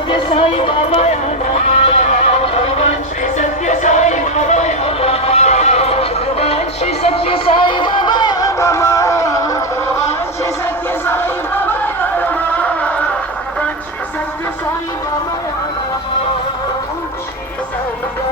सत्य साई बाबा भगवान श्री सत्य साई बाबा भगवान श्री सत्य साई बाबा भगवान श्री सत्य साई बाबा भगवान श्री सत्य साई बाबा ओम श्री साई बाबा